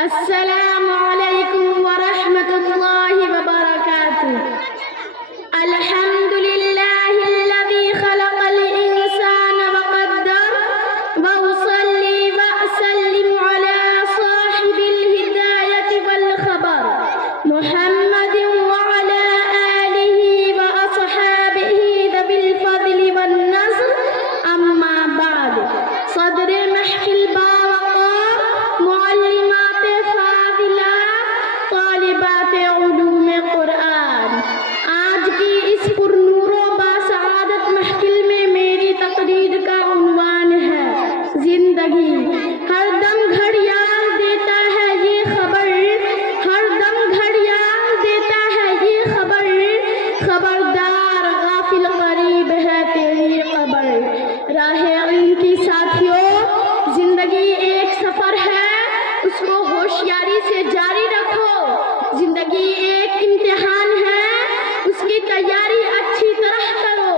السلام علیکم ورحمۃ اللہ وبرکاتہ۔ الحمد للہ الذی خلق الانسان وقدر واصلی واسلم علی صاحب الہدایۃ والخبر محمد وعلی آلہ واصحابہ ذوی الفضل والنصر، اما بعد۔ صدر محفل باوقار، معلمات فاضلہ، طالبات علوم قرآن، آج کی اس پر نور و باسعادت محفل میں میری تقریر کا عنوان ہے زندگی۔ ہر دم گھڑیال دیتا ہے یہ خبر، ہر دم گھڑیال دیتا ہے یہ خبر، خبردار غافل قریب ہے تیری قبر۔ راہ علم کی ساتھیوں، زندگی ایک سفر ہے، اس کو ہوشیاری سے جاری رکھو۔ زندگی ایک امتحان ہے، اس کی تیاری اچھی طرح کرو۔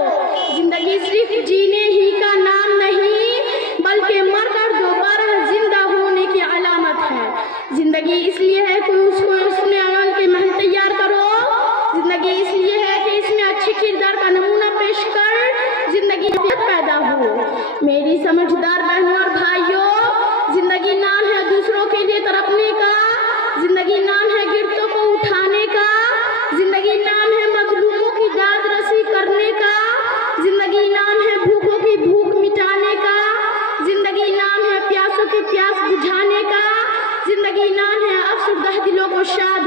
زندگی صرف جینے ہی کا نام نہیں، بلکہ مر کر دوبارہ زندہ ہونے کی علامت ہے۔ زندگی اس لیے ہے کہ اس کو حسن عمل کے محل تیار کرو۔ زندگی اس لیے ہے کہ اس میں اچھے کردار کا نمونہ پیش کر زندگی پیدا ہو۔ میری سمجھدار بہنوں اور بھائیوں، زندگی نام ہے دوسروں کے لیے تڑپنے کا، زندگی نام ہے گرتوں کو اٹھانے کا، زندگی نام ہے مظلوموں کی داد رسی کرنے کا، زندگی نام ہے بھوکوں کی بھوک مٹانے کا، زندگی نام ہے پیاسوں کی پیاس بجھانے کا، زندگی نام ہے افسردہ دلوں کو شاد